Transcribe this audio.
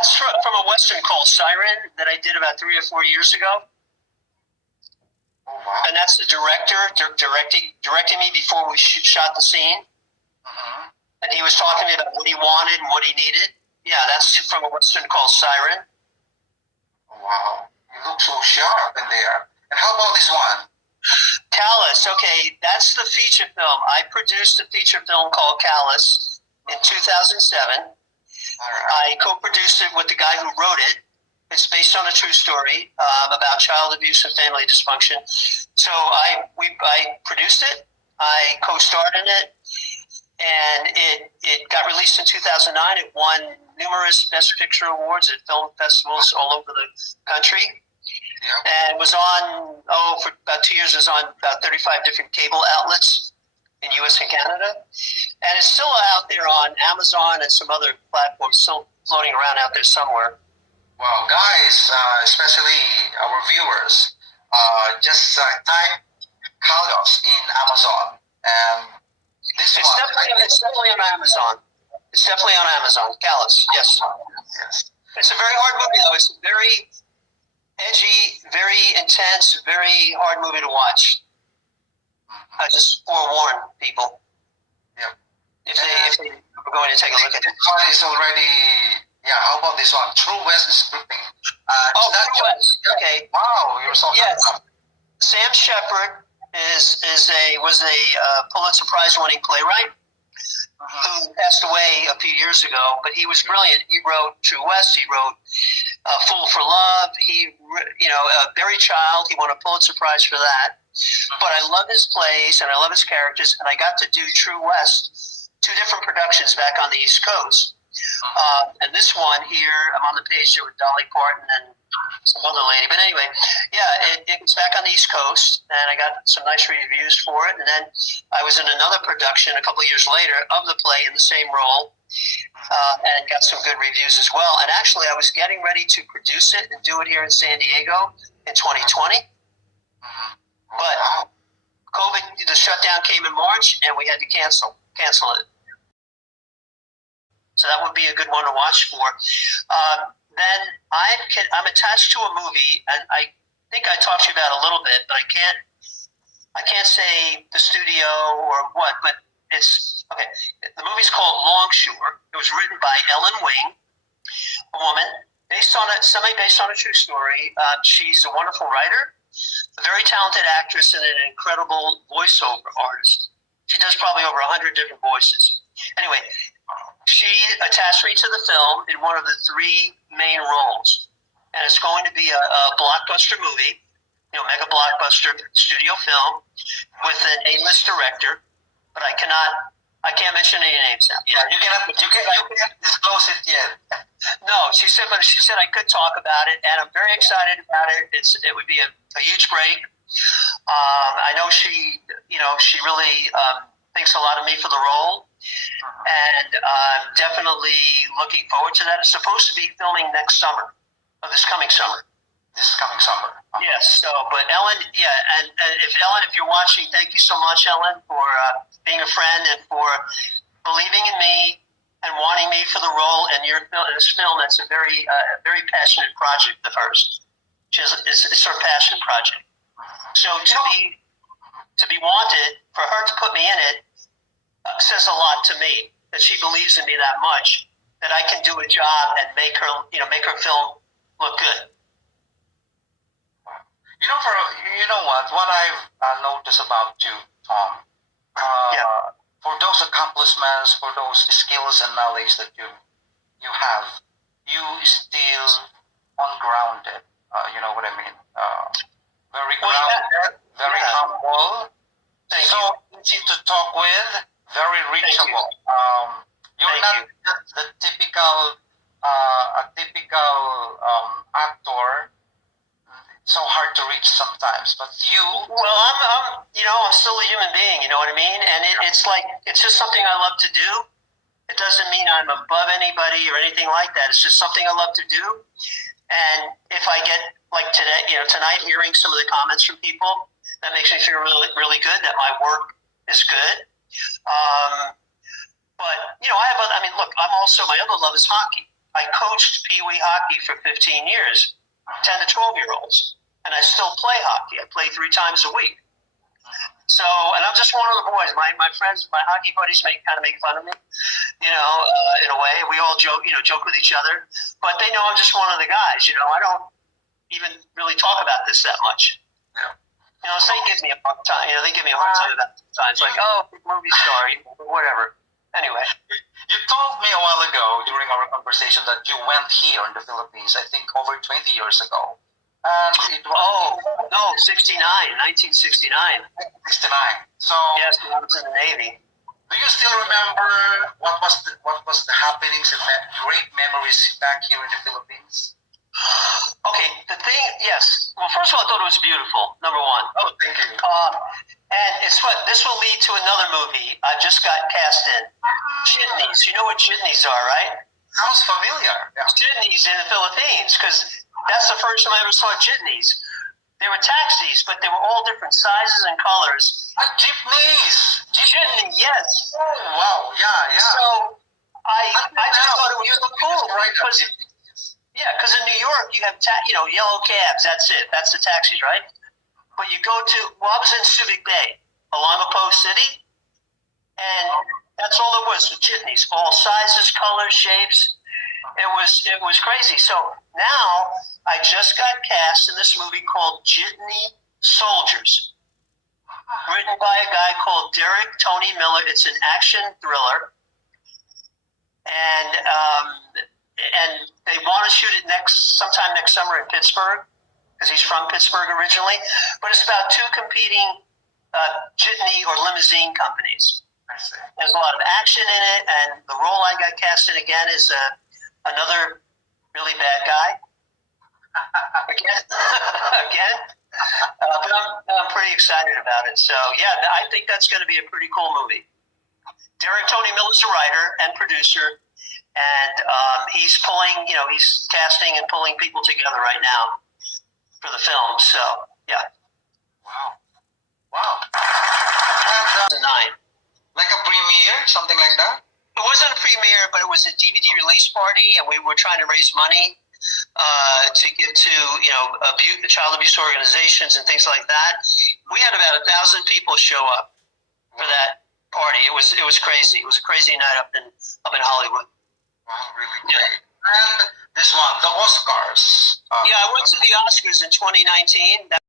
That's from a Western called Siren that I did about 3 or 4 years ago. Oh, wow. And that's the director directing me before we shot the scene. Mm-hmm. And he was talking to me about what he wanted and what he needed. Yeah, that's from a Western called Siren. Oh, wow. You look so sharp in there. And how about this one? Callous. Okay, that's the feature film. I produced a feature film called Callous in 2007. I co-produced it with the guy who wrote it. It's based on a true story about child abuse and family dysfunction. So I produced it. I co-starred in it, and it got released in 2009. It won numerous Best Picture awards at film festivals all over the country. Yep. And was on for about 2 years. It was on about 35 different cable outlets in U.S. and Canada. And it's still out there on Amazon and some other platforms, still floating around out there somewhere. Well, guys, especially our viewers, just type Kalos in Amazon. And It's definitely on Amazon. It's definitely on Amazon. Kalos, yes. Yes. It's a very hard movie, though. It's a very edgy, very intense, very hard movie to watch. I just forewarn people. Yep. If they are going to take a look at it. It's already. Yeah. How about this one? True West is scripting. True West. Okay. Wow, you're so yes. handsome. Sam Shepard was a Pulitzer Prize winning playwright who passed away a few years ago. But he was brilliant. He wrote True West. He wrote Fool for Love. Buried Child. He won a Pulitzer Prize for that. But I love his plays and I love his characters, and I got to do True West, 2 different productions back on the East Coast. And this one here, I'm on the page there with Dolly Parton and some other lady. But anyway, yeah, it was back on the East Coast, and I got some nice reviews for it. And then I was in another production a couple of years later of the play in the same role, and got some good reviews as well. And actually, I was getting ready to produce it and do it here in San Diego in 2020. But COVID, the shutdown came in March, and we had to cancel it. So that would be a good one to watch for. Then I'm attached to a movie, and I think I talked to you about it a little bit, but I can't say the studio or what, but it's okay. The movie's called Longshore. It was written by Ellen Wing, a woman, semi-based on a true story. She's a wonderful writer, a very talented actress, and an incredible voiceover artist. She does probably over 100 different voices. Anyway, she attached me to the film in one of the 3 main roles. And it's going to be a blockbuster movie, mega blockbuster studio film with an A-list director. But I can't mention any names now. Yeah, you cannot disclose it yet. No, she said I could talk about it, and I'm very excited about it. It would be a huge break. I know she really thinks a lot of me for the role, and I'm definitely looking forward to that. It's supposed to be filming this coming summer. Yes. So, but Ellen, and if you're watching, thank you so much, Ellen, for being a friend and for believing in me and wanting me for the role in this film. That's a very passionate project of hers. It's her passion project. So to be wanted, for her to put me in it, says a lot to me, that she believes in me that much, that I can do a job and make her film look good. You know what I've noticed about you, Thom, for those accomplishments, for those skills and knowledge that you have, you still ungrounded. You know what I mean? Very grounded, very humble. Easy to talk with, very reachable. You're not the typical actor. So hard to reach sometimes, but you. Well, I'm still a human being. You know what I mean? And it's just something I love to do. It doesn't mean I'm above anybody or anything like that. It's just something I love to do. And if I get like today, tonight, hearing some of the comments from people, that makes me feel really, really good that my work is good. But look, my other love is hockey. I coached Pee Wee hockey for 15 years, 10 to 12-year-olds, and I still play hockey. I play 3 times a week. So, and I'm just one of the boys. My friends, my hockey buddies make fun of me, in a way. We all joke with each other, but they know I'm just one of the guys. I don't even really talk about this that much. Yeah. So they give me a hard time. They give me a hard time about it sometimes, like, oh, big movie star, whatever. Anyway, you told me a while ago during our conversation that you went here in the Philippines, I think over 20 years ago. And it was 1969. 69. So yes, I was in the Navy. Do you still remember what was the happenings and great memories back here in the Philippines? Okay, the thing, yes. Well, first of all, I thought it was beautiful. Number one. Oh, thank you. And it's what this will lead to another movie I just got cast in. Jitneys. You know what jitneys are, right? Sounds familiar. Yeah. Jitneys in the Philippines, because that's the first time I ever saw jitneys. They were taxis, but they were all different sizes and colors. Jeepneys. Jitney, yes. Oh, wow. Yeah. So I just thought it was so cool, right? Because in New York you have yellow cabs. That's it. That's the taxis, right? But you go to I was in Subic Bay, along the Post City, and that's all it was. Jitneys, all sizes, colors, shapes. It was crazy. So now I just got cast in this movie called Jitney Soldiers, written by a guy called Tony Miller. It's an action thriller, and they want to shoot it sometime next summer in Pittsburgh, because he's from Pittsburgh originally. But it's about 2 competing jitney or limousine companies. I see. There's a lot of action in it, and the role I got cast in again is another really bad guy. Again. But I'm pretty excited about it. So, yeah, I think that's going to be a pretty cool movie. Tony Miller's a writer and producer, and he's pulling, he's casting and pulling people together right now for the film. So, yeah. Wow. And, 9. like a premiere, something like that? It wasn't a premiere, but it was a DVD release party, and we were trying to raise money to give to child abuse organizations and things like that. We had about 1,000 people show up for that party. It was crazy. It was a crazy night up in Hollywood. Wow, really great. Yeah. And this one, the Oscars. I went to the Oscars in 2019.